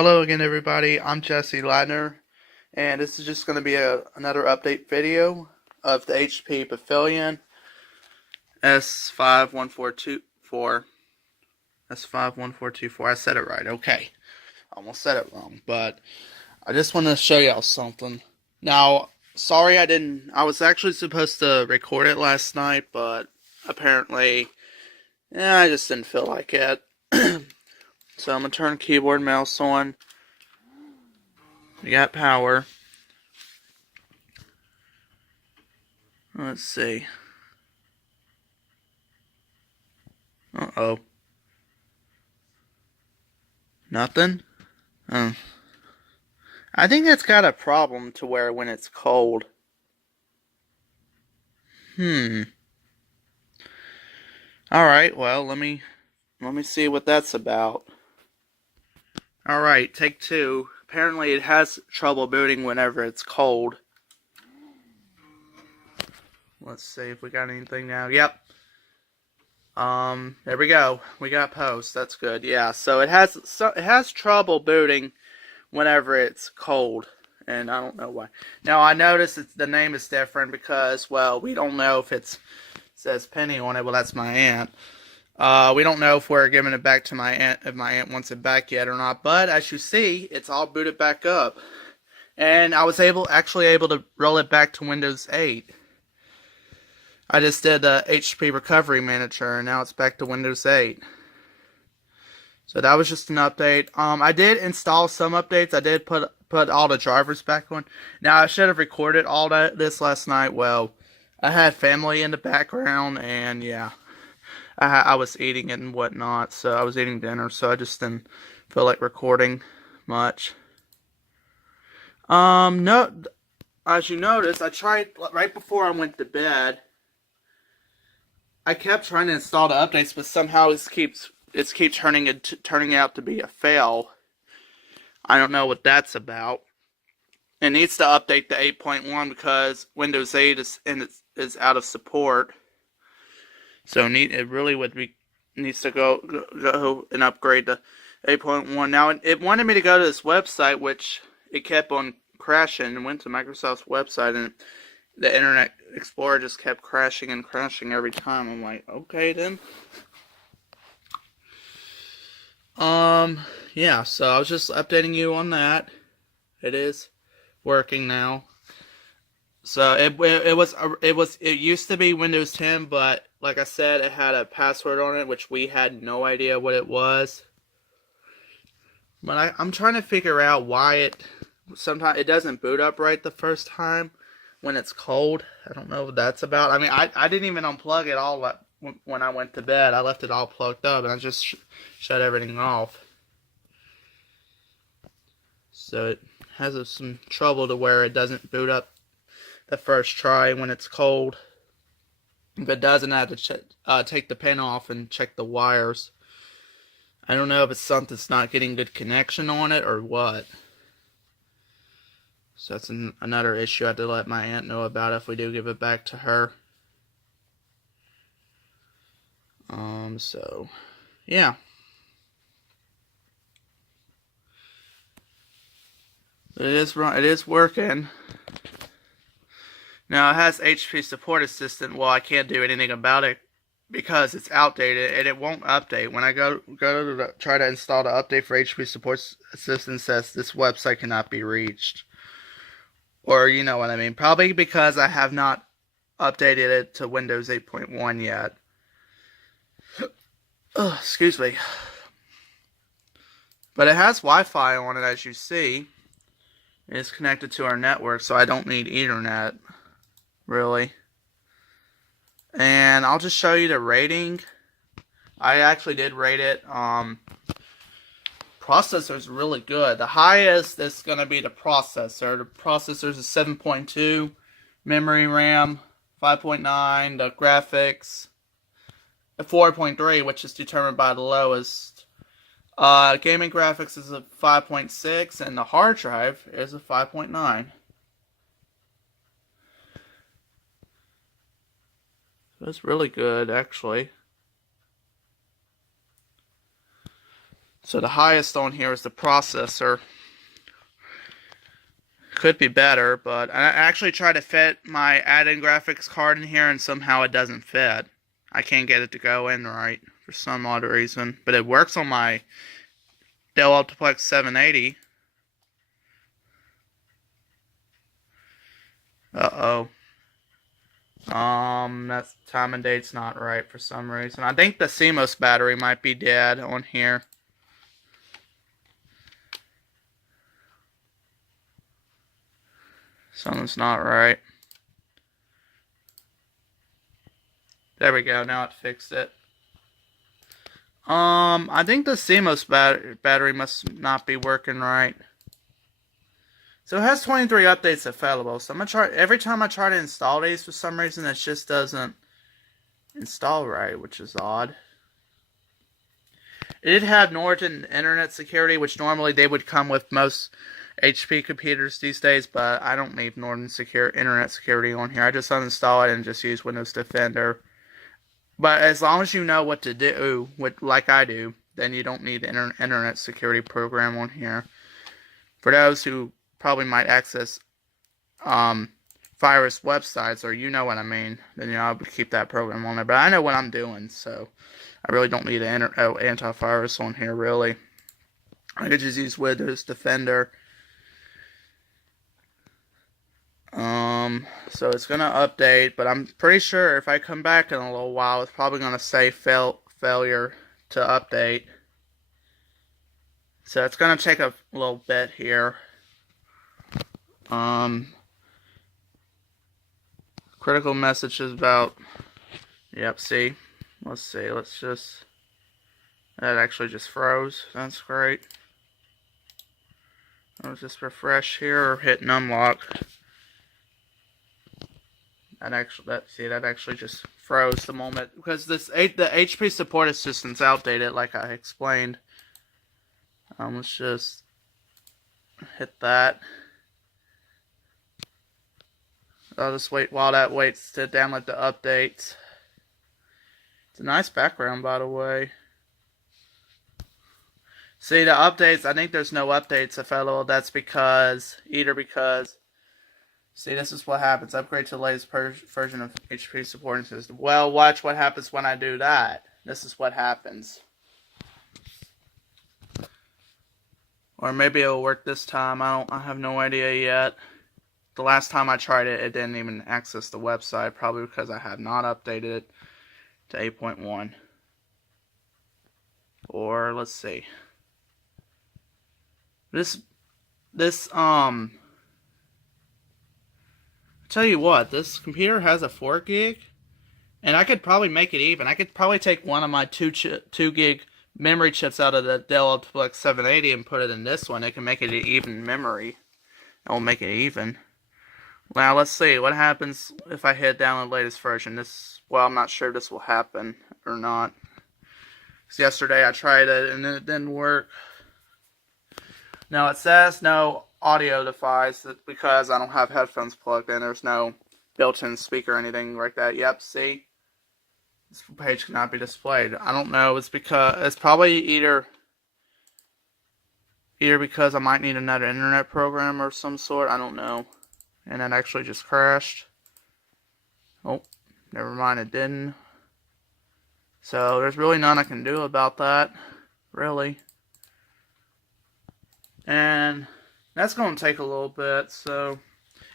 Hello again, everybody. I'm Jesse Ladner, and this is just going to be another update video of the HP Pavilion S51424. S51424. I said it right. Okay. Almost said it wrong, but I just want to show y'all something. Now, sorry I was actually supposed to record it last night, but apparently, I just didn't feel like it. So I'm going to turn keyboard and mouse on. We got power. Let's see. Uh-oh. Nothing? I think that's got a problem to where when it's cold. Alright, well, let me see what that's about. Alright, take two. Apparently it has trouble booting whenever it's cold. Let's see if we got anything now. Yep. There we go. We got post. That's good. Yeah, so it has trouble booting whenever it's cold, and I don't know why. Now I notice the name is different because, well, we don't know if it says Penny on it. Well, that's my aunt. We don't know if we're giving it back to my aunt, if my aunt wants it back yet or not. But as you see, it's all booted back up, and I was actually able to roll it back to Windows 8. I just did the HP Recovery Manager, and now it's back to Windows 8. So that was just an update. I did install some updates. I did put all the drivers back on. Now, I should have recorded all this last night. Well, I had family in the background, and yeah, I was eating it and whatnot. So I was eating dinner, so I just didn't feel like recording much. No, as you notice, I tried right before I went to bed. I kept trying to install the updates, but somehow it keeps turning out to be a fail. I don't know what that's about. It needs to update to 8.1 because Windows 8 is out of support. So it really needs to go and upgrade to 8.1. Now it wanted me to go to this website, which it kept on crashing, and went to Microsoft's website, and the Internet Explorer just kept crashing and crashing every time. I'm like, okay then. Yeah, so I was just updating you on that. It is working now. So it used to be Windows 10, but like I said, it had a password on it, which we had no idea what it was. But I'm trying to figure out why sometimes it doesn't boot up right the first time when it's cold. I don't know what that's about. I mean, I didn't even unplug it all when I went to bed. I left it all plugged up, and I just shut everything off. So it has some trouble to where it doesn't boot up the first try when it's cold. If it doesn't, I have to take the pin off and check the wires. I don't know if it's something that's not getting good connection on it or what. So that's another issue I have to let my aunt know about if we do give it back to her. So, yeah. It is working. Now it has HP Support Assistant. Well, I can't do anything about it because it's outdated and it won't update. When I go to try to install the update for HP Support Assistant, it says this website cannot be reached. Or you know what I mean. Probably because I have not updated it to Windows 8.1 yet. Oh, excuse me. But it has Wi-Fi on it, as you see. It's connected to our network, so I don't need Ethernet, really. And I'll just show you the rating. I actually did rate it. Processor's really good. The highest is going to be the processor. The processor is 7.2. Memory RAM, 5.9. The graphics, 4.3, which is determined by the lowest. Gaming graphics is a 5.6, and the hard drive is a 5.9. That's really good, actually. So the highest on here is the processor. Could be better, but I actually tried to fit my add-in graphics card in here, and somehow it doesn't fit. I can't get it to go in right for some odd reason, but it works on my Dell Optiplex 780. Uh-oh. That time and date's not right for some reason. I think the CMOS battery might be dead on here. Something's not right. There we go, now it fixed it. I think the CMOS battery must not be working right. So it has 23 updates available. So I'm gonna try, every time I try to install these, for some reason it just doesn't install right, which is odd. It did have Norton Internet Security, which normally they would come with most HP computers these days, but I don't need Norton Internet Security on here. I just uninstall it and just use Windows Defender. But as long as you know what to do, like I do, then you don't need the Internet Security program on here. For those who probably might access virus websites, or you know what I mean, then I would keep that program on there. But I know what I'm doing, so I really don't need an antivirus on here, really. I could just use Windows Defender. So it's gonna update, but I'm pretty sure if I come back in a little while, it's probably gonna say failure to update. So it's gonna take a little bit here. Critical messages about, yep, see, let's see, that actually just froze. That's great. I'll just refresh here or hit unlock. That actually just froze the moment, because the HP support assistant's outdated, like I explained. Let's just hit that. I'll just wait while that waits to download the updates. It's a nice background, by the way. See, the updates, I think there's no updates available. That's because, see, this is what happens. Upgrade to the latest version of HP supporting system. Well, watch what happens when I do that. This is what happens. Or maybe it'll work this time. I have no idea yet. The last time I tried it, it didn't even access the website, probably because I have not updated it to 8.1. Or let's see. Tell you what, this computer has a 4 gig, and I could probably make it even. I could probably take one of my 2 gig memory chips out of the Dell Optiplex 780 and put it in this one. It can make it an even memory. It will make it even. Now, let's see. What happens if I hit download latest version? Well, I'm not sure this will happen or not. Because yesterday I tried it and it didn't work. Now, it says no audio device because I don't have headphones plugged in. There's no built-in speaker or anything like that. Yep, see? This page cannot be displayed. I don't know. It's probably either because I might need another internet program or some sort. I don't know. And it actually just crashed. Oh, never mind, it didn't. So there's really none I can do about that, really. And that's going to take a little bit, so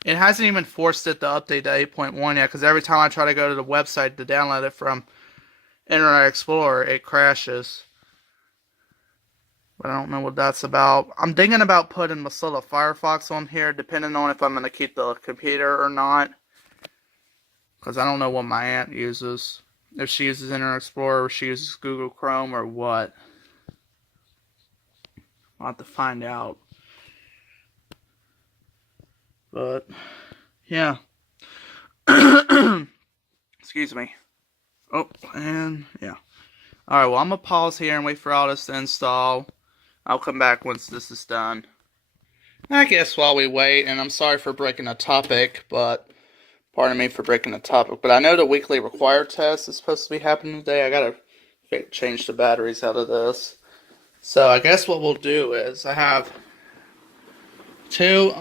it hasn't even forced it to update to 8.1 yet, because every time I try to go to the website to download it from Internet Explorer, it crashes. But I don't know what that's about. I'm thinking about putting Mozilla Firefox on here, depending on if I'm going to keep the computer or not. Because I don't know what my aunt uses. If she uses Internet Explorer, or she uses Google Chrome, or what. I'll have to find out. But, yeah. Excuse me. Oh, and, yeah. Alright, well, I'm going to pause here and wait for all this to install. I'll come back once this is done. I guess while we wait, and I'm sorry for breaking a topic, but pardon me for breaking a topic, but I know the weekly required test is supposed to be happening today. I gotta change the batteries out of this. So I guess what we'll do is I have two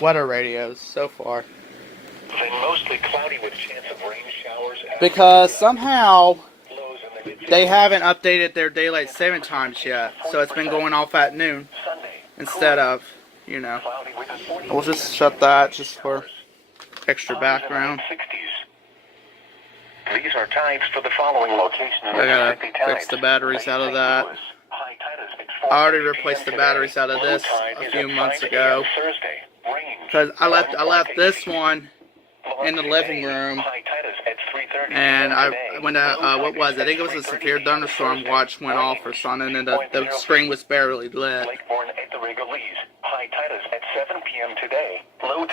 weather radios so far. Then mostly cloudy with chance of rain showers Because somehow they haven't updated their daylight saving times yet. So it's been going off at noon instead of, We'll just shut that just for extra background. These are tides for the following location in I gotta Mississippi tide. fix the batteries out of that. I already replaced the batteries out of this a few months ago. Because I left this one in the living room, and what was it? I think it was a severe thunderstorm watch went off or something, and the screen was barely lit.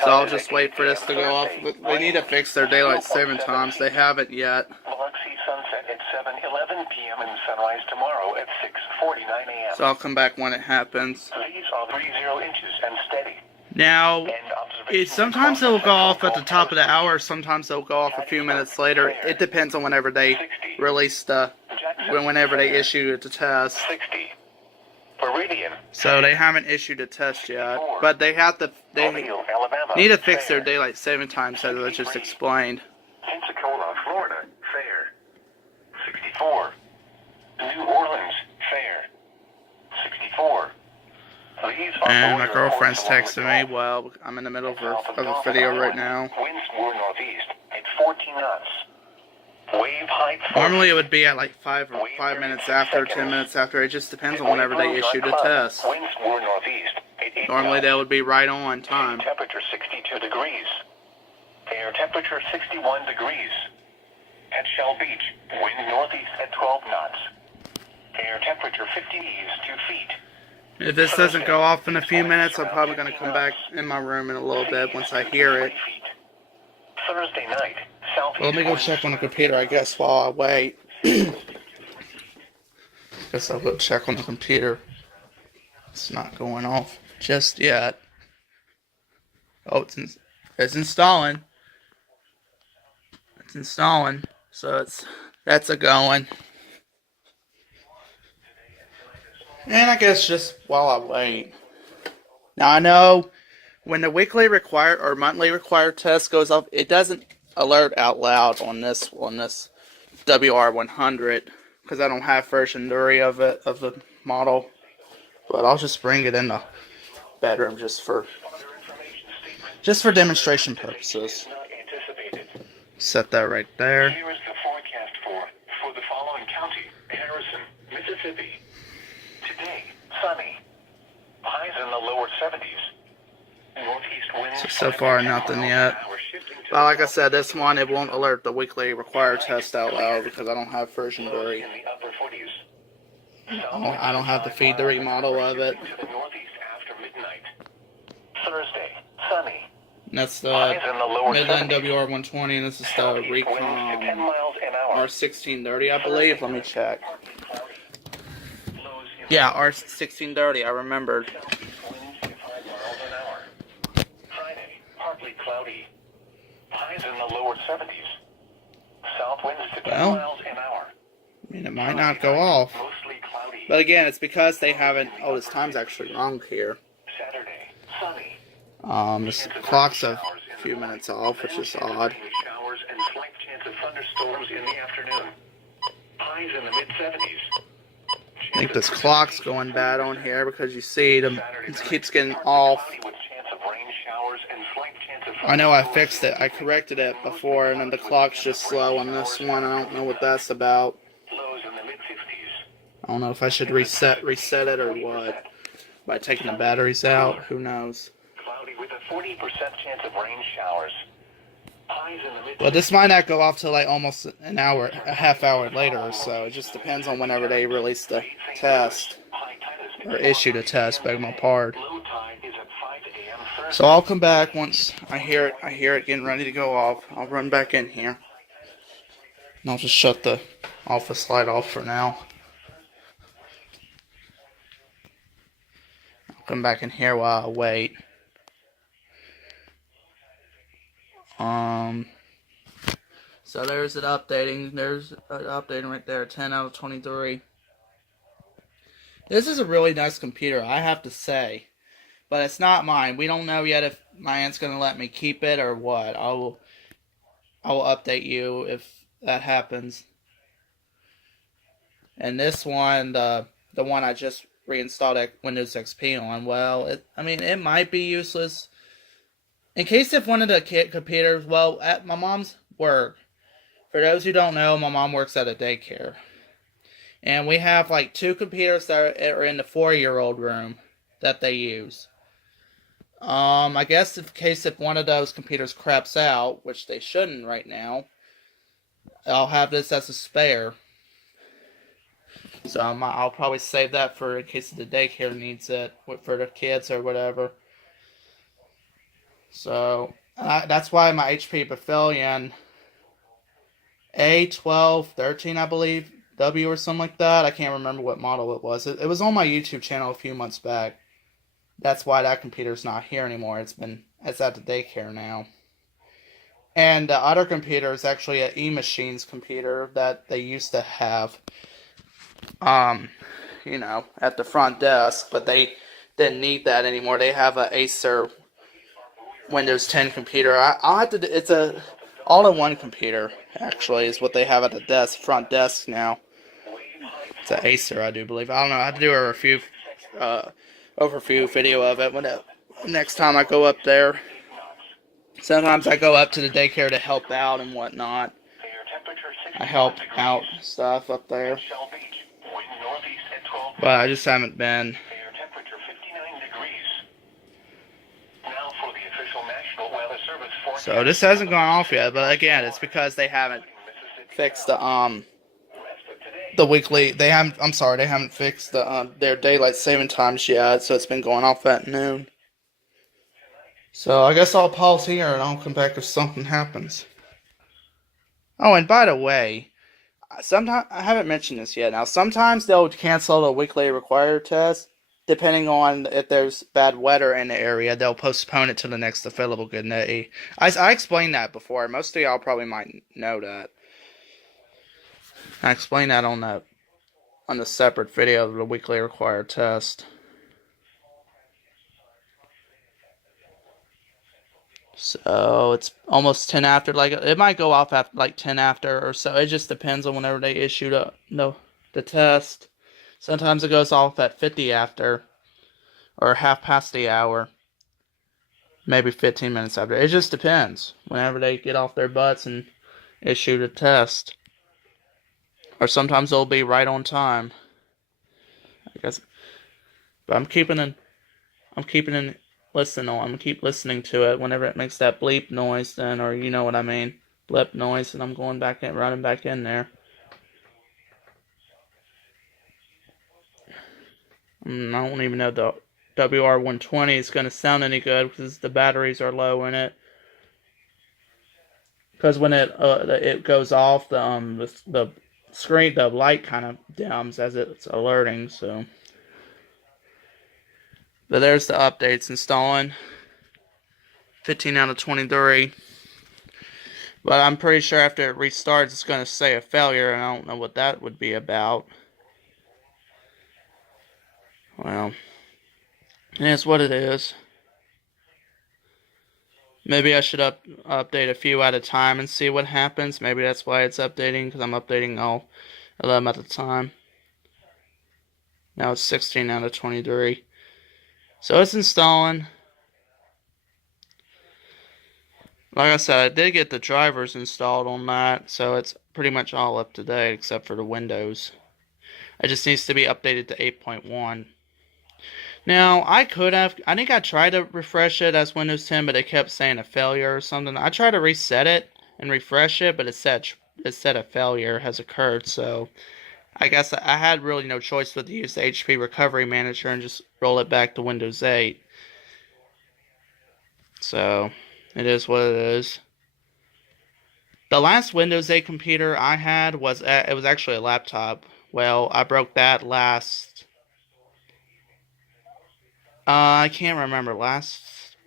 So I'll just wait for this to go off. They need to fix their daylight saving times. They haven't yet. Sunset at 7:11 p.m. and sunrise tomorrow at 6:49 a.m. So I'll come back when it happens. These are 30 inches and steady. Now, sometimes it'll go off at the top of the hour. Sometimes it'll go off a few minutes later. It depends on whenever they release whenever they issue the test. 60. Meridian. So they haven't issued a test yet, but they need to fix their daylight saving times as I just explained. Pensacola, Florida, fair. 64. New Orleans, fair. 64. And my girlfriend's texting me. Well, I'm in the middle of a video right now. Winds more northeast at 14 knots. Wave height. Normally it would be at like 5 minutes after, 10 minutes after. It just depends on whenever they issue the test. Winds more northeast. Normally they would be right on time. Temperature 62 degrees. Air temperature 61 degrees. At Shell Beach, wind northeast at 12 knots. Air temperature 50 degrees 2 feet. If this doesn't go off in a few minutes, I'm probably going to come back in my room in a little bit once I hear it. Thursday night, southeast. Well, let me go check on the computer, I guess, while I wait. Guess I'll go check on the computer. It's not going off just yet. Oh, it's installing. It's installing. So that's a going. And I guess just while I wait. Now I know when the weekly required or monthly required test goes off, it doesn't alert out loud on this WR100 because I don't have version 3 of the model. But I'll just bring it in the bedroom just for demonstration purposes. Set that right there. Here is the forecast for the following county: Harrison, Mississippi. Today, sunny. Highs in the lower 70s. Northeast winds. So far, nothing yet. Well, like I said, this one, it won't alert the weekly required test out loud because I don't have version 3. I don't have the feed the remodel of it. Thursday, sunny. And that's the Midland WR120, and this is the Recon R1630, I believe. Let me check. Yeah, R1630, I remembered. Friday, partly cloudy. Highs in the lower 70s. South winds to 10 miles an hour. I mean, it might not go off. Mostly cloudy. But again, it's because they haven't... Oh, this time's actually wrong here. Saturday, sunny. This clock's a few minutes off, which is odd. Showers and slight chance of thunderstorms in the afternoon. Highs in the mid-70s. I think this clock's going bad on here because you see it keeps getting off. I know I fixed it. I corrected it before, and then the clock's just slow on this one. I don't know what that's about. I don't know if I should reset it or what. By taking the batteries out, who knows. Cloudy with a 40% chance of rain showers. Well, this might not go off till like almost a half hour later or so. It just depends on whenever they release the test or issue the test. Beg my pardon. So I'll come back once I hear it getting ready to go off. I'll run back in here, and I'll just shut the office light off for now. I'll come back in here while I wait. So there's it updating. There's it updating right there. 10 out of 23. This is a really nice computer, I have to say. But it's not mine. We don't know yet if my aunt's going to let me keep it or what. I will update you if that happens. And this one, the one I just reinstalled Windows XP on, well, I mean, it might be useless. In case if one of the computers, well, at my mom's work, for those who don't know, my mom works at a daycare. And we have like two computers that are in the 4-year-old room that they use. I guess in case if one of those computers craps out, which they shouldn't right now, I'll have this as a spare. So I'll probably save that for in case the daycare needs it for the kids or whatever. So that's why my HP Pavilion A1213, I believe, W or something like that. I can't remember what model it was. It was on my YouTube channel a few months back. That's why that computer's not here anymore. It's at the daycare now. And the other computer is actually an E-Machines computer that they used to have, at the front desk, but they didn't need that anymore. They have an Acer Windows 10 computer. I'll have to. It's a all-in-one computer. Actually, is what they have at the front desk now. It's an Acer, I do believe. I don't know. I have to do a overview video of it next time I go up there. Sometimes I go up to the daycare to help out and whatnot. I help out stuff up there. But I just haven't been. So this hasn't gone off yet, but again, it's because they haven't fixed the weekly. They haven't fixed their daylight saving times yet, so it's been going off at noon. So I guess I'll pause here and I'll come back if something happens. Oh, and by the way, sometimes I haven't mentioned this yet. Now, sometimes they'll cancel the weekly required test, depending on if there's bad weather in the area. They'll postpone it to the next available good day. I explained that before. Most of y'all probably might know that. I explained that on the separate video of the weekly required test. So it's almost 10 after. Like it might go off after like 10 after or so. It just depends on whenever they issue the test. Sometimes it goes off at 50 after or half past the hour. Maybe 15 minutes after. It just depends whenever they get off their butts and issue the test. Or sometimes they'll be right on time. I guess. But I'm keeping listening on. I'm gonna keep listening to it whenever it makes that bleep noise then, or you know what I mean. Blip noise, and I'm going back in, running back in there. I don't even know the WR120 is gonna sound any good because the batteries are low in it. Because when it goes off, the screen, the light kind of dims as it's alerting. So, but there's the updates installing. 15 out of 23. But I'm pretty sure after it restarts, it's going to say a failure, and I don't know what that would be about. Well, it is what it is. Maybe I should update a few at a time and see what happens. Maybe that's why it's updating, because I'm updating all 11 at a time. Now it's 16 out of 23. So it's installing. Like I said, I did get the drivers installed on that, so it's pretty much all up to date except for the Windows. It just needs to be updated to 8.1. Now, I think I tried to refresh it as Windows 10, but it kept saying a failure or something. I tried to reset it and refresh it, but it said a failure has occurred, so I guess I had really no choice but to use the HP Recovery Manager and just roll it back to Windows 8. So, it is what it is. The last Windows 8 computer I had it was actually a laptop. Well, I broke that last. I can't remember, last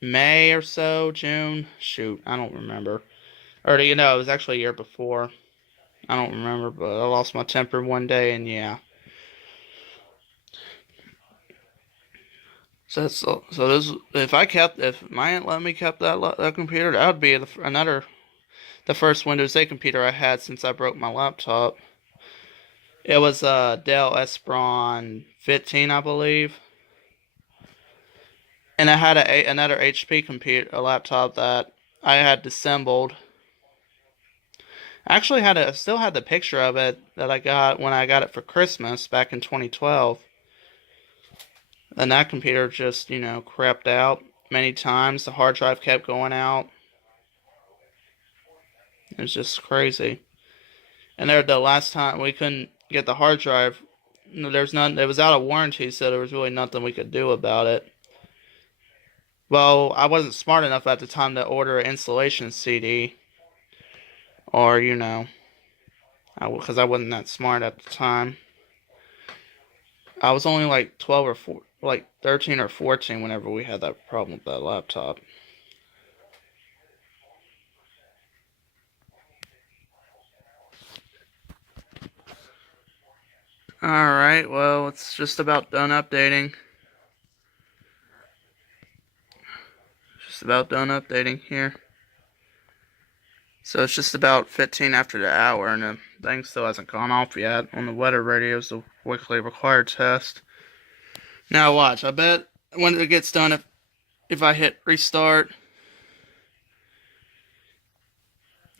May or so, June. Shoot, I don't remember. Or it was actually a year before. I don't remember, but I lost my temper one day, and yeah. So this, if my aunt let me kept that computer, that would be the first Windows 8 computer I had since I broke my laptop. It was a Dell Espron 15, I believe, and I had another HP a laptop that I had disassembled. I actually still had the picture of it that I got when I got it for Christmas back in 2012. And that computer just, crapped out many times. The hard drive kept going out. It was just crazy. And there, the last time we couldn't get the hard drive, there's none. It was out of warranty, so there was really nothing we could do about it. Well, I wasn't smart enough at the time to order an installation CD, or because I wasn't that smart at the time. I was only like 12 or 4, like 13 or 14 whenever we had that problem with that laptop. Alright, well, it's just about done updating. Just about done updating here. So it's just about 15 after the hour, and the thing still hasn't gone off yet on the weather radios, the weekly required test. Now watch, I bet when it gets done, if I hit restart,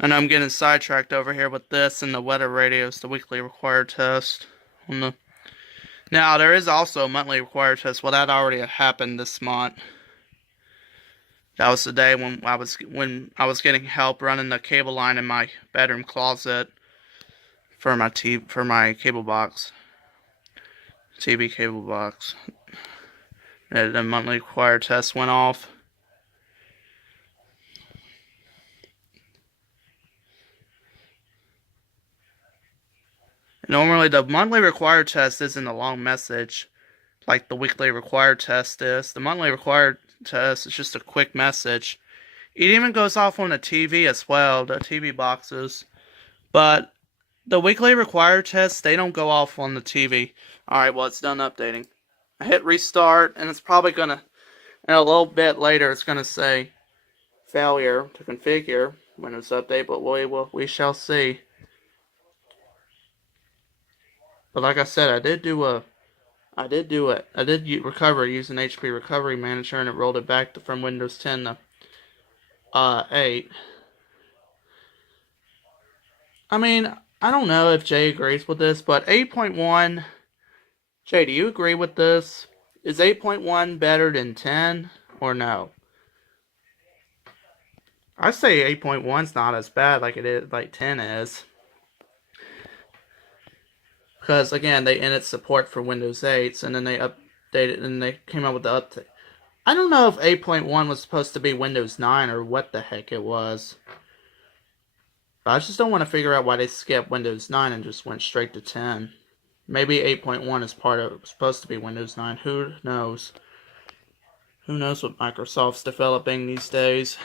and I'm getting sidetracked over here with this and the weather radios, the weekly required test. Now there is also a monthly required test. Well, that already happened this month. That was the day when I was getting help running the cable line in my bedroom closet for my cable box, TV cable box. And the monthly required test went off. Normally, the monthly required test isn't a long message like the weekly required test is. The monthly required test is just a quick message. It even goes off on the TV as well, the TV boxes. But the weekly required tests, they don't go off on the TV. Alright, well, it's done updating. I hit restart, and it's probably gonna, and a little bit later, it's gonna say failure to configure Windows Update, but we shall see. But like I said, I did recover using HP Recovery Manager, and it rolled it back from Windows 10 to 8. I mean, I don't know if Jay agrees with this, but 8.1, Jay, do you agree with this? Is 8.1 better than 10 or no? I say 8.1 is not as bad like 10 is. Because again, they ended support for Windows 8s, and then they updated, and they came out with the update. I don't know if 8.1 was supposed to be Windows 9 or what the heck it was. But I just don't want to figure out why they skipped Windows 9 and just went straight to 10. Maybe 8.1 is supposed to be Windows 9. Who knows? Who knows what Microsoft's developing these days?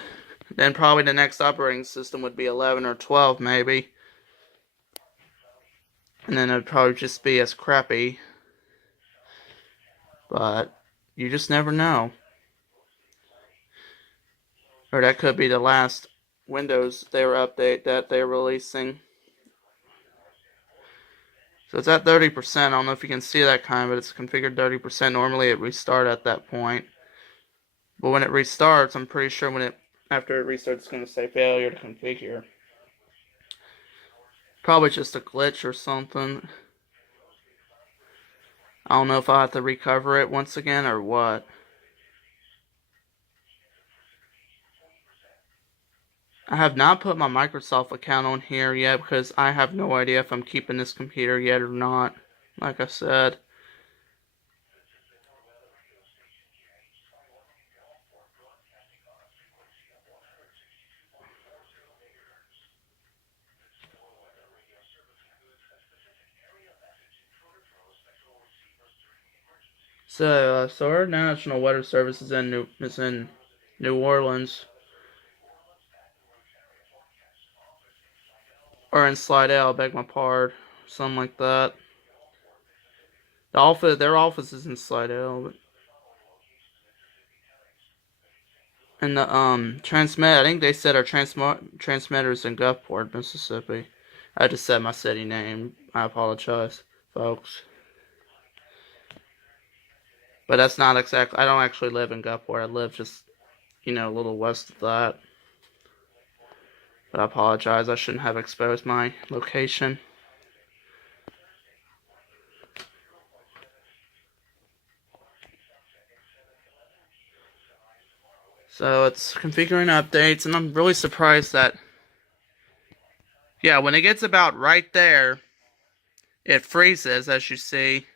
Then probably the next operating system would be 11 or 12 maybe. And then it would probably just be as crappy. But you just never know. Or that could be the last Windows update that they're releasing. So it's at 30%. I don't know if you can see that but it's configured 30%. Normally it restarts at that point. But when it restarts, I'm pretty sure after it restarts, it's going to say failure to configure. Probably just a glitch or something. I don't know if I'll have to recover it once again or what. I have not put my Microsoft account on here yet because I have no idea if I'm keeping this computer yet or not. Like I said. So our National Weather Service is in New Orleans. Or in Slidell, I beg my pardon. Something like that. Their office is in Slidell. But And the transmit, I think they said our transmitters in Gulfport, Mississippi. I just said my city name. I apologize, folks. But that's not exactly. I don't actually live in Gulfport. I live just, a little west of that. But I apologize. I shouldn't have exposed my location. So it's configuring updates, and I'm really surprised that, yeah, when it gets about right there, it freezes, as you see.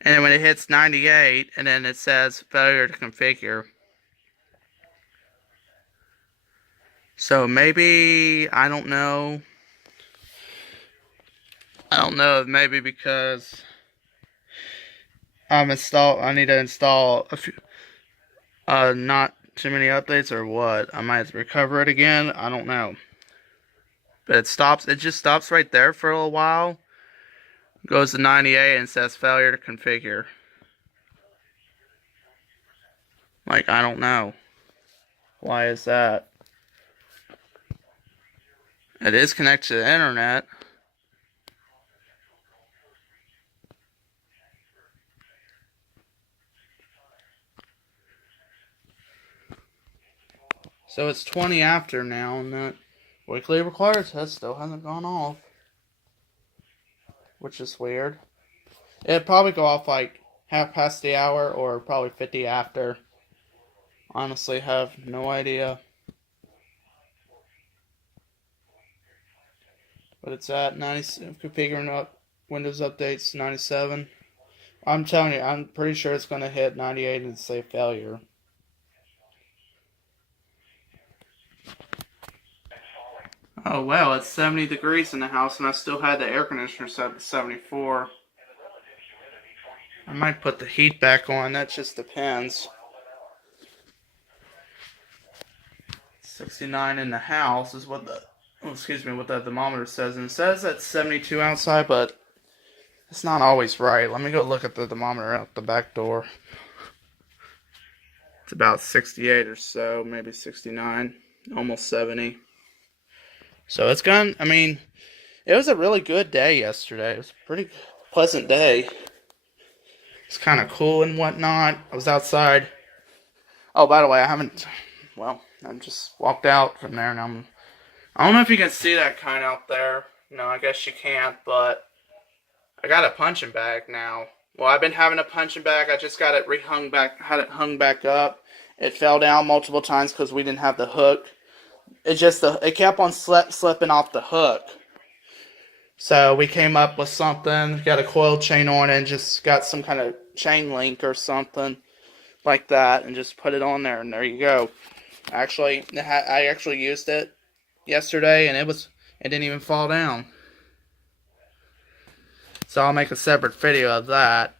And then when it hits 98, and then it says failure to configure. So maybe, I don't know. Maybe because I need to install a few, not too many updates or what. I might have to recover it again. I don't know. But it just stops right there for a little while. Goes to 98 and says failure to configure. Like, I don't know. Why is that? It is connected to the internet. So it's 20 after now, and that weekly required test still hasn't gone off. Which is weird. It'd probably go off like half past the hour or probably 50 after. Honestly, have no idea. But it's at 90, configuring up Windows updates 97. I'm telling you, I'm pretty sure it's going to hit 98 and say failure. Oh well, it's 70 degrees in the house and I still had the air conditioner set to 74. I might put the heat back on, that just depends. 69 in the house is what the thermometer says. And it says it's 72 outside, but it's not always right. Let me go look at the thermometer out the back door. It's about 68 or so, maybe 69, almost 70. So it's gone. I mean, it was a really good day yesterday. It was a pretty pleasant day. It's kind of cool and whatnot. I was outside. Oh, by the way, I just walked out from there, and I don't know if you can see that kind out there. No, I guess you can't, but I got a punching bag now. Well, I've been having a punching bag. I just got it had it hung back up. It fell down multiple times because we didn't have the hook. It kept on slipping off the hook. So we came up with something, got a coil chain on it, and just got some kind of chain link or something like that, and just put it on there, and there you go. Actually, I actually used it yesterday, and it didn't even fall down. So I'll make a separate video of that.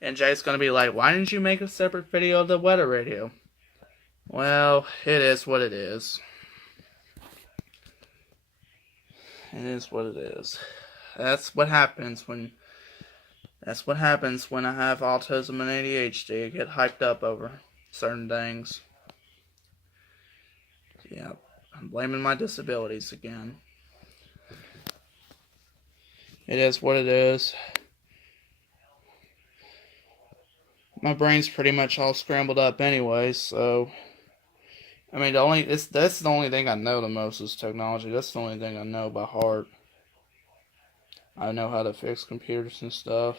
And Jay's gonna be like, "Why didn't you make a separate video of the weather radio?" Well, it is what it is. It is what it is. That's what happens when I have autism and ADHD. I get hyped up over certain things. Yeah, I'm blaming my disabilities again. It is what it is. My brain's pretty much all scrambled up anyway, so I mean that's the only thing I know the most is technology. That's the only thing I know by heart. I know how to fix computers and stuff.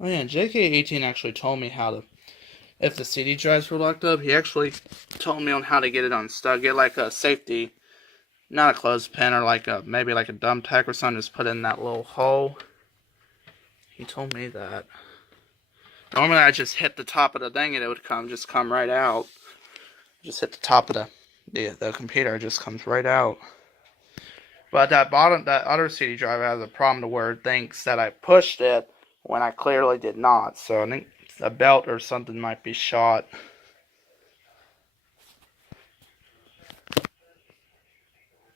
Oh yeah, JK18 actually told me if the CD drives were locked up, he actually told me on how to get it unstuck. Get like a safety, not a clothespin or maybe like a dumb tack or something, just put it in that little hole. He told me that. Normally I just hit the top of the thing and it would come right out. Just hit the top of the computer, it just comes right out. But that other CD drive has a problem to where it thinks that I pushed it when I clearly did not. So I think a belt or something might be shot.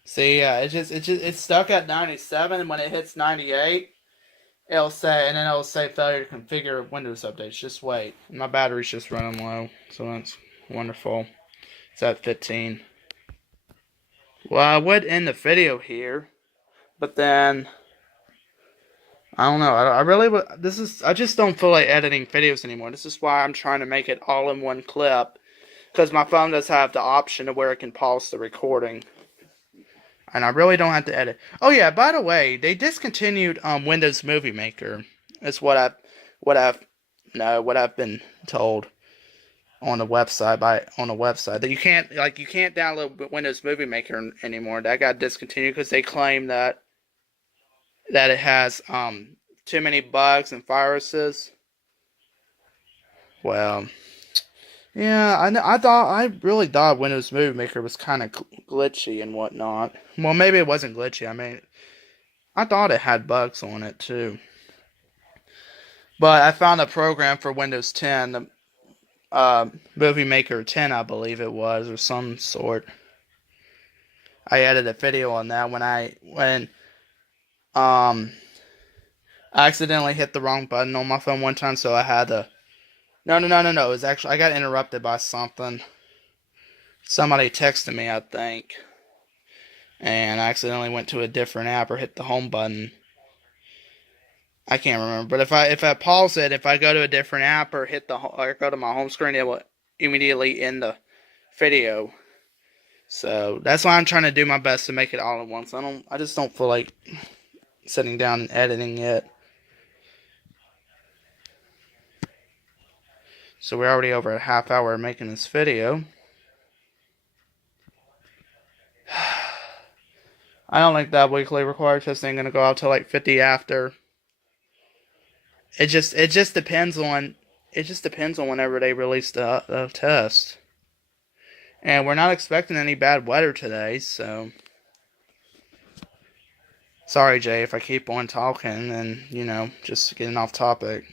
See, yeah, it's stuck at 97, and when it hits 98, it'll say, and then it'll say failure to configure Windows updates. Just wait. My battery's just running low, so that's wonderful. It's at 15. Well, I would end the video here, but then I don't know. I really would. I just don't feel like editing videos anymore. This is why I'm trying to make it all in one clip, because my phone does have the option of where it can pause the recording, and I really don't have to edit. Oh yeah, by the way, they discontinued Windows Movie Maker. That's what I've no what I've been told on the website that you can't download Windows Movie Maker anymore. That got discontinued because they claim that it has too many bugs and viruses. Well, yeah, I really thought Windows Movie Maker was kind of glitchy and whatnot. Well, maybe it wasn't glitchy. I mean, I thought it had bugs on it too. But I found a program for Windows 10, the Movie Maker 10, I believe it was, or some sort. I edited a video on that when I accidentally hit the wrong button on my phone one time, so I had to. No. It was actually I got interrupted by something. Somebody texted me, I think, and I accidentally went to a different app or hit the home button. I can't remember, but if I pause it, if I go to a different app or go to my home screen, it will immediately end the video. So that's why I'm trying to do my best to make it all at once. I just don't feel like sitting down and editing it. So we're already over a half hour making this video. I don't think that weekly required test ain't gonna go out till like 50 after. It just depends on whenever they release the test. And we're not expecting any bad weather today, so sorry Jay if I keep on talking and just getting off topic.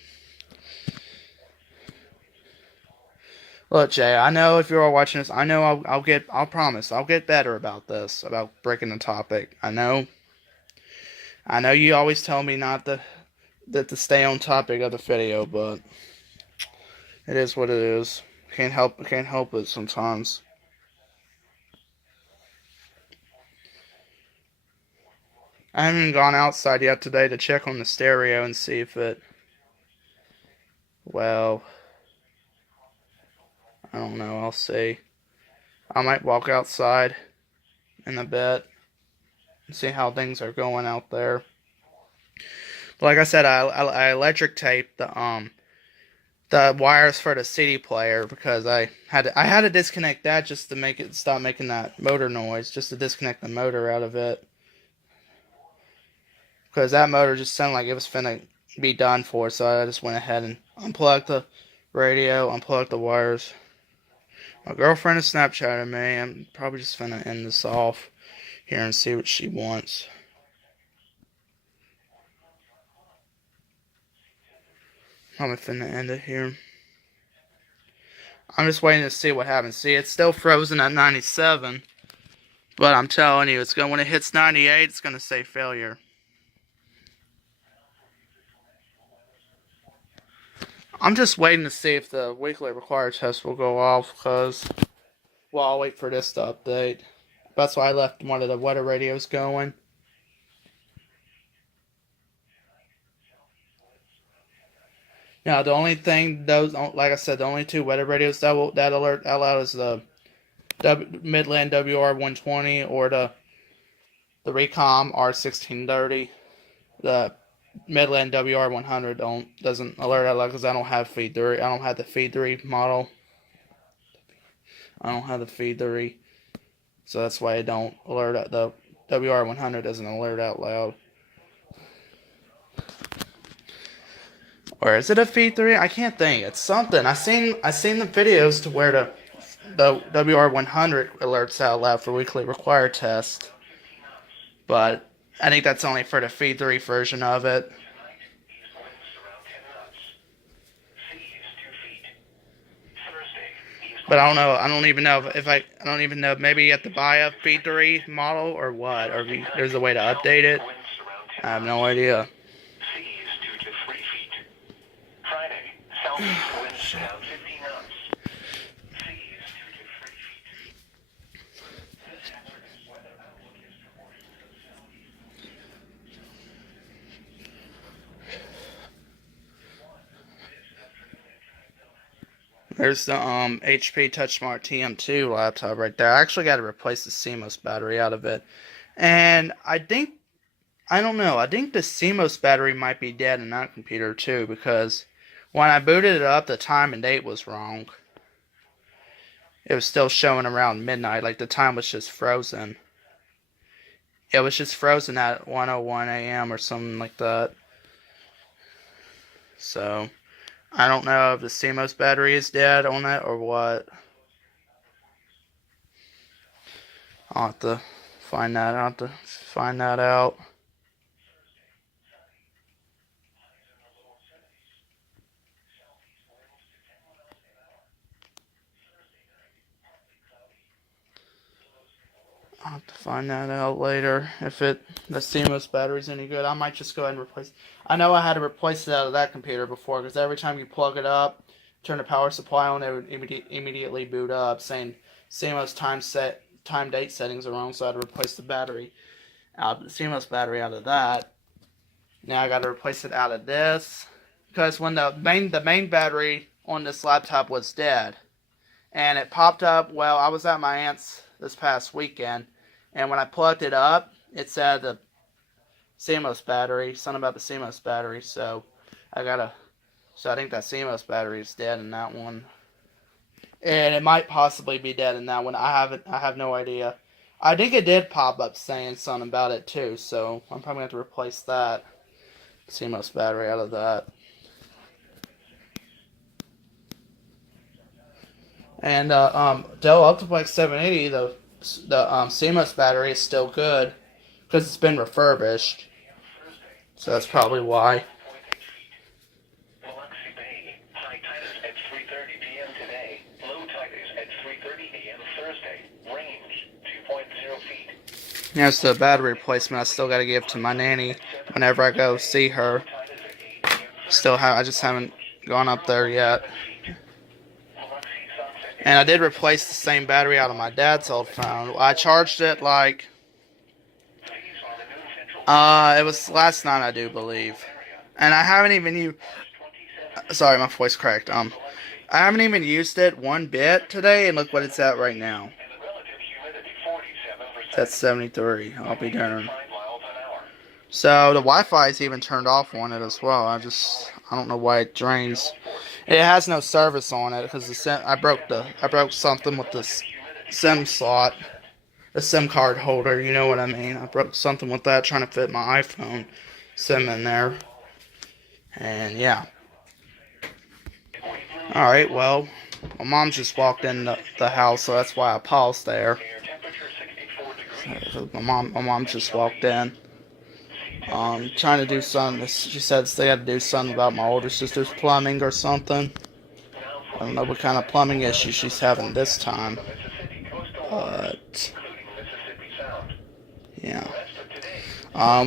Look, Jay, I know if you're all watching this, I know I'll promise, I'll get better about this, about breaking the topic. I know you always tell me not to stay on topic of the video, but it is what it is. Can't help it sometimes. I haven't even gone outside yet today to check on the stereo and see if it, well, I don't know, I'll see. I might walk outside in a bit and see how things are going out there. But like I said, I electric taped the wires for the CD player because I had to disconnect that just to make it stop making that motor noise, just to disconnect the motor out of it. Because that motor just sounded like it was finna be done for, so I just went ahead and unplugged the radio, unplugged the wires. My girlfriend is Snapchatting me. I'm probably just finna end this off here and see what she wants. I'm finna end it here. I'm just waiting to see what happens. See, it's still frozen at 97. But I'm telling you, when it hits 98, it's gonna say failure. I'm just waiting to see if the weekly required test will go off, because, well, I'll wait for this to update. That's why I left one of the weather radios going. Now, the only thing, like I said, the only two weather radios that alert out loud is the Midland WR120 or the Recom R1630. The Midland WR100 doesn't alert out loud because I don't have feed 3. I don't have the feed 3 model. I don't have the feed 3, so that's why I don't alert out. The WR100 doesn't alert out loud. Or is it a feed 3? I can't think. It's something. I seen the videos to where the WR100 alerts out loud for weekly required test, but I think that's only for the feed 3 version of it. But I don't know. I don't even know if I don't even know. Maybe you have to buy a feed 3 model or what, or there's a way to update it. I have no idea. Southeast winds around 15 knots. Seas 2 to 3 feet. This hazardous weather outlook is proportional to the southeast. There's the HP TouchSmart TM2 laptop right there. I actually got to replace the CMOS battery out of it. And I don't know, I think the CMOS battery might be dead in that computer too, because when I booted it up, the time and date was wrong. It was still showing around midnight, like the time was just frozen. It was just frozen at 1:01 a.m. or something like that. So, I don't know if the CMOS battery is dead on it or what. I'll have to find that out. I'll have to find that out later. If the CMOS battery's any good, I might just go ahead and replace. I know I had to replace it out of that computer before, because every time you plug it up, turn the power supply on, it would immediately boot up, saying CMOS time date settings are wrong. So I had to replace the CMOS battery out of that. Now I got to replace it out of this, because when the main battery on this laptop was dead, and it popped up. Well, I was at my aunt's this past weekend, and when I plugged it up, it said the CMOS battery, something about the CMOS battery. So I think that CMOS battery is dead in that one, and it might possibly be dead in that one. I have no idea. I think it did pop up saying something about it too, so I'm probably gonna have to replace that CMOS battery out of that. And Dell Optiplex 780, the CMOS battery is still good because it's been refurbished. So that's probably why. Biloxi Bay, high tide is at 3:30 p.m. today. Low tide is at 3:30 a.m. Thursday. Range 2.0 feet. Here's the battery replacement I still got to give to my nanny whenever I go see her. I just haven't gone up there yet. And I did replace the same battery out of my dad's old phone. I charged it like, it was last night, I do believe. And I haven't even sorry, my voice cracked. I haven't even used it one bit today, and look what it's at right now. It's at 73. I'll be darned. So the Wi-Fi is even turned off on it as well. I don't know why it drains. It has no service on it because I broke something with this SIM slot, the SIM card holder. You know what I mean? I broke something with that trying to fit my iPhone SIM in there, and yeah. All right, well, my mom just walked in the house, so that's why I paused there. So my mom just walked in. Trying to do something. She said they had to do something about my older sister's plumbing or something. I don't know what kind of plumbing issue she's having this time. But yeah.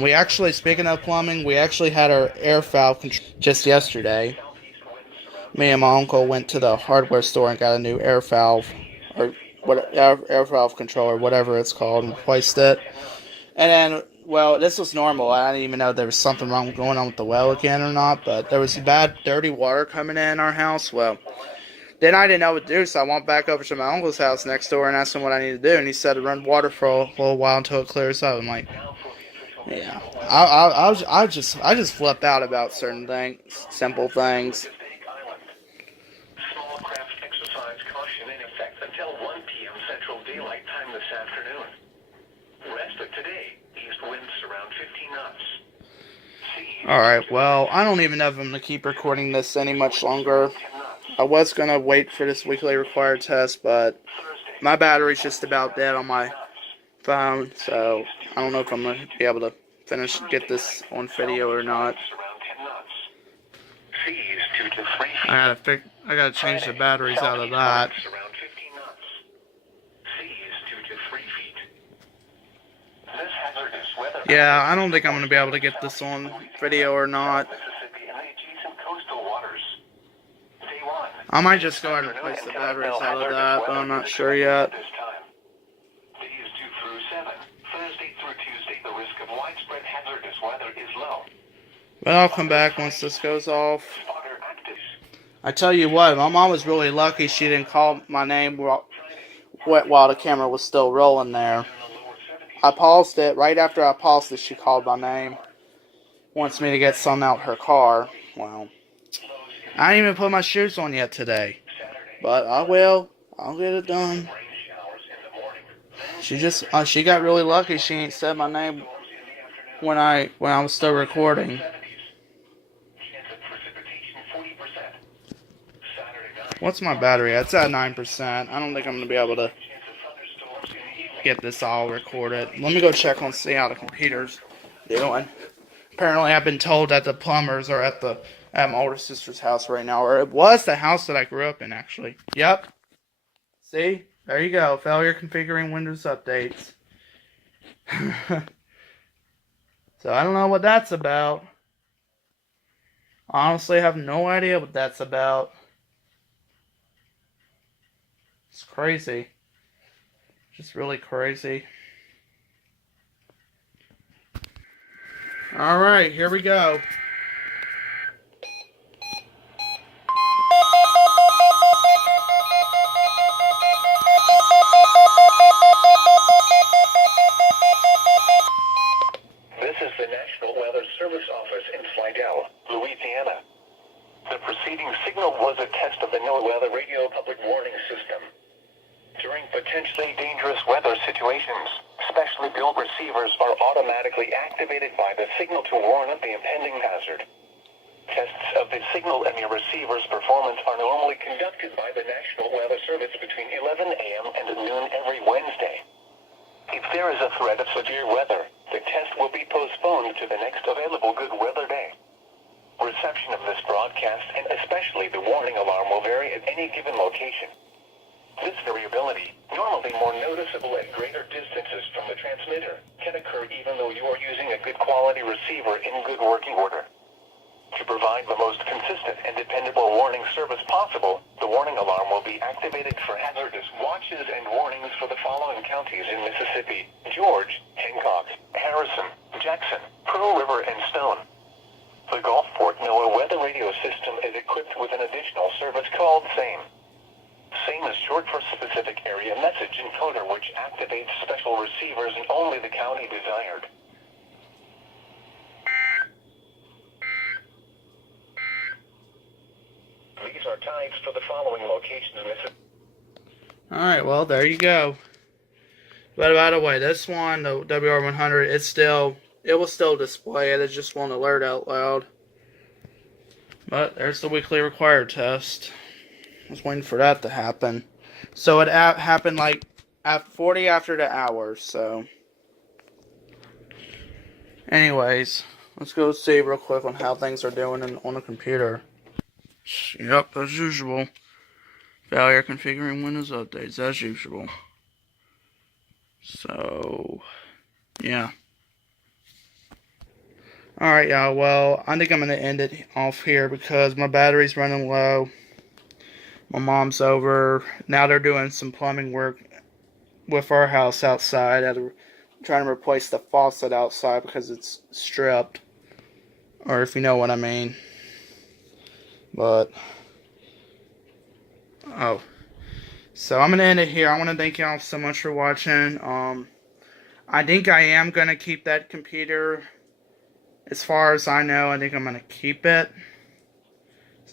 We actually, speaking of plumbing, we actually had our air valve just yesterday. Me and my uncle went to the hardware store and got a new air valve, or air valve controller, whatever it's called, and replaced it. And then, well, this was normal. I didn't even know there was something wrong going on with the well again or not, but there was bad, dirty water coming in our house. Well, then I didn't know what to do, so I went back over to my uncle's house next door and asked him what I needed to do, and he said to run water for a little while until it clears up. I'm like, yeah. I just flip out about certain things, simple things. Small craft exercise caution in effect until 1 p.m. Central Daylight Time this afternoon. Rest of today, east winds around 15 knots. Alright, well, I don't even know if I'm going to keep recording this any much longer. I was going to wait for this weekly required test, but my battery's just about dead on my phone, so I don't know if I'm going to be able to get this on video or not. I gotta change the batteries out of that. Yeah, I don't think I'm gonna be able to get this on video or not. I might just go ahead and replace the batteries out of that, but I'm not sure yet. Days 2 through 7, Thursday through Tuesday, the risk of widespread hazardous weather is low. But I'll come back once this goes off. I tell you what, my mom was really lucky she didn't call my name while the camera was still rolling there. I paused it. Right after I paused it, she called my name. Wants me to get some out her car. Well, I ain't even put my shoes on yet today. But I will. I'll get it done. She got really lucky she ain't said my name when I was still recording. What's my battery? It's at 9%. I don't think I'm going to be able to get this all recorded. Let me go check on see how the computer's doing. Apparently I've been told that the plumbers are at my older sister's house right now. Or it was the house that I grew up in, actually. Yep. See? There you go. Failure configuring Windows updates. So I don't know what that's about. Honestly, I have no idea what that's about. It's crazy. Just really crazy. Alright, here we go. This is the National Weather Service Office in Slidell, Louisiana. The preceding signal was a test of the NOAA Weather Radio Public Warning System. During potentially dangerous weather situations, specially built receivers are automatically activated by the signal to warn of the impending hazard. Tests of the signal and your receiver's performance are normally conducted by the National Weather Service between 11 a.m. and noon every Wednesday. If there is a threat of severe weather, the test will be postponed to the next available good weather day. Reception of this broadcast, and especially the warning alarm, will vary at any given location. This variability, normally more noticeable at greater distances from the transmitter, can occur even though you are using a good quality receiver in good working order. To provide the most consistent and dependable warning service possible, the warning alarm will be activated for hazardous watches and warnings for the following counties in Mississippi: George, Hancock, Harrison, Jackson, Pearl River, and Stone. The Gulfport NOAA Weather Radio System is equipped with an additional service called SAME. SAME is short for Specific Area Message Encoder, which activates special receivers in only the county desired. These are times for the following locations in Mississippi. Alright, well, there you go. But by the way, this one, the WR100, it will still display it. It just won't alert out loud. But there's the weekly required test. I was waiting for that to happen. So it happened like at 40 after the hour, so. Anyways, let's go see real quick on how things are doing on the computer. Yep, as usual. Failure configuring Windows updates, as usual. So, yeah. Alright, y'all, well, I think I'm going to end it off here because my battery's running low. My mom's over. Now they're doing some plumbing work with our house outside. They're trying to replace the faucet outside because it's stripped. Or if you know what I mean. But, oh. So I'm going to end it here. I want to thank y'all so much for watching. I think I am going to keep that computer. As far as I know, I think I'm going to keep it.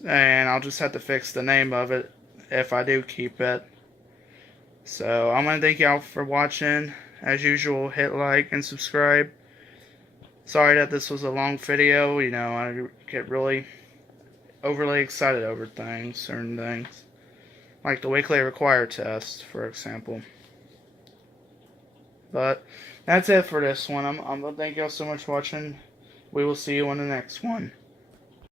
And I'll just have to fix the name of it if I do keep it. So I'm going to thank y'all for watching. As usual, hit like and subscribe. Sorry that this was a long video. You know, I get really overly excited over certain things. Like the weekly required test, for example. But that's it for this one. I'm going to thank y'all so much for watching. We will see you on the next one.